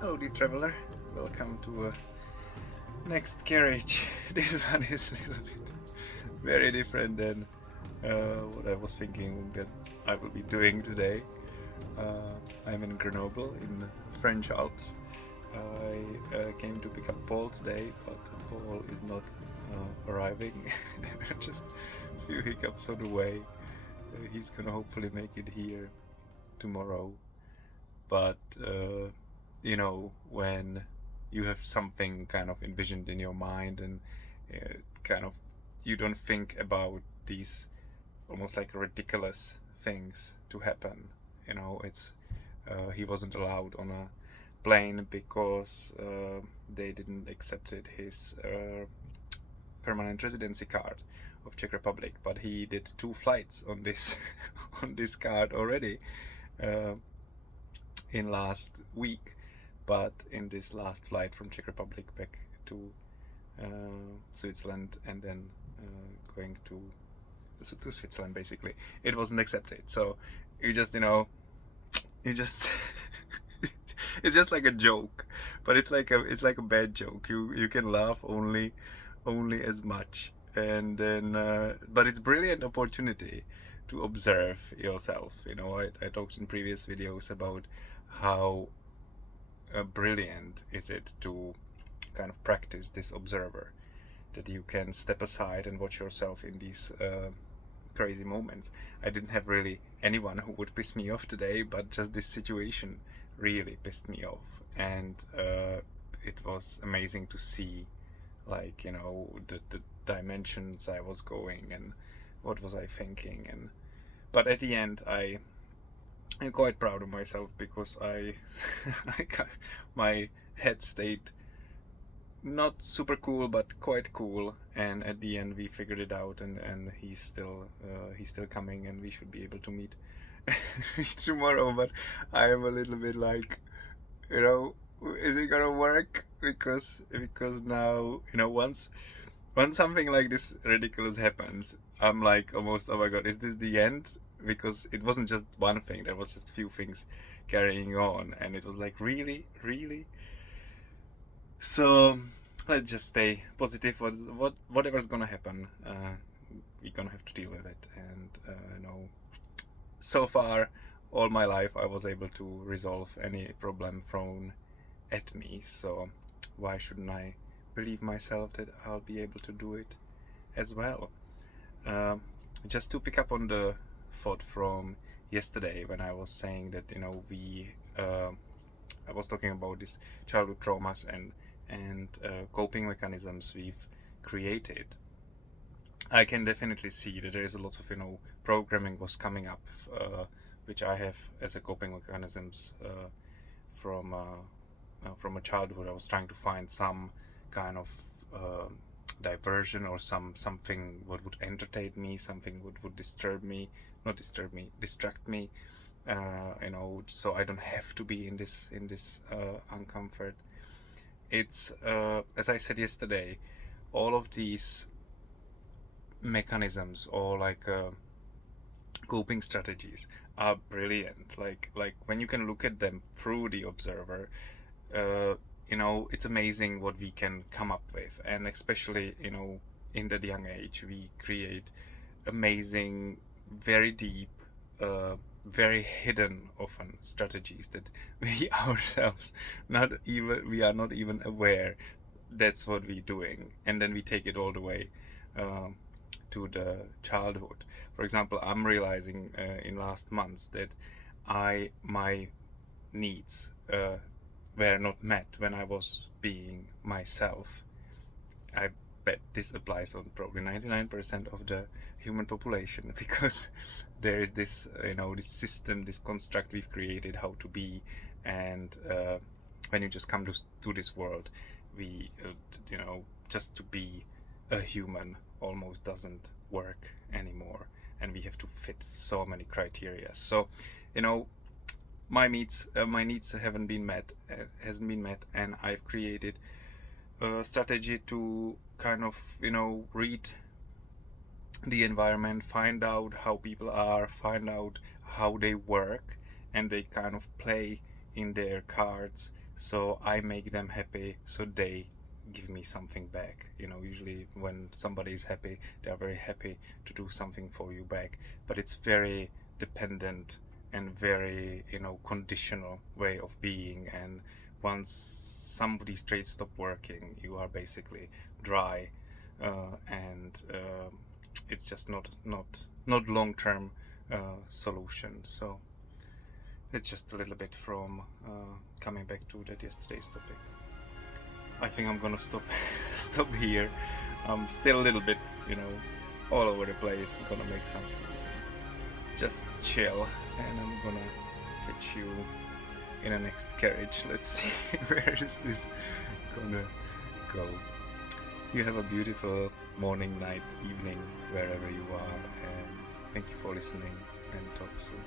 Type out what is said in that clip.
Hello dear traveler, welcome to next carriage. This one is a little bit very different than what I was thinking that I will be doing today. I'm in Grenoble in the French Alps. I came to pick up Paul today, but Paul is not arriving. Just a few hiccups on the way. He's gonna hopefully make it here tomorrow. But when you have something kind of envisioned in your mind and kind of you don't think about these almost like ridiculous things to happen. It's he wasn't allowed on a plane because they didn't accepted his permanent residency card of Czech Republic, but he did 2 flights on this on this card already in last week. But in this last flight from Czech Republic back to Switzerland and then going to Switzerland, basically, it wasn't accepted. So you just it's just like a joke, but it's like a bad joke. You can laugh only as much, and then but it's brilliant opportunity to observe yourself. I talked in previous videos about how brilliant is it to kind of practice this observer, that you can step aside and watch yourself in these crazy moments. I didn't have really anyone who would piss me off today, but just this situation really pissed me off, and it was amazing to see, like, the dimensions I was going and what was I thinking. But at the end I'm quite proud of myself because I my head stayed not super cool but quite cool, and at the end we figured it out, and he's still coming, and we should be able to meet tomorrow. But I am a little bit like, is it gonna work? Because now, once something like this ridiculous happens, I'm like almost, oh my god, is this the end? Because it wasn't just one thing, there was just a few things carrying on, and it was like, really. So let's just stay positive. Whatever's gonna happen, we're gonna have to deal with it. And so far all my life I was able to resolve any problem thrown at me, so why shouldn't I believe myself that I'll be able to do it as well? Just to pick up on the thought from yesterday when I was saying that I was talking about these childhood traumas and coping mechanisms we've created. I can definitely see that there is a lot of programming was coming up, which I have as a coping mechanisms from a childhood. I was trying to find some kind of diversion or something what would entertain me, something would distract me, so I don't have to be in this uncomfort. It's as I said yesterday, all of these mechanisms or like coping strategies are brilliant. Like when you can look at them through the observer, it's amazing what we can come up with. And especially in that young age, we create amazing, very deep, very hidden often strategies that we ourselves we are not even aware that's what we're doing, and then we take it all the way to the childhood. For example, I'm realizing in last months that my needs were not met when I was being myself. I bet this applies on probably 99% of the human population, because there is this this system, this construct we've created how to be, and when you just come to this world, we just to be a human almost doesn't work anymore, and we have to fit so many criteria. So my needs hasn't been met, and I've created a strategy to kind of read the environment, find out how people are, find out how they work, and they kind of play in their cards so I make them happy, so they give me something back. Usually when somebody is happy, they are very happy to do something for you back, but it's very dependent and very conditional way of being. And once some of these traits stop working, you are basically dry, and it's just not long-term solution. So it's just a little bit from coming back to that yesterday's topic. I think I'm gonna stop here. I'm still a little bit, all over the place. I'm gonna make some food, just chill, and I'm gonna catch you in the next carriage. Let's see where is this gonna go. You have a beautiful morning, night, evening, wherever you are, and thank you for listening, and talk soon.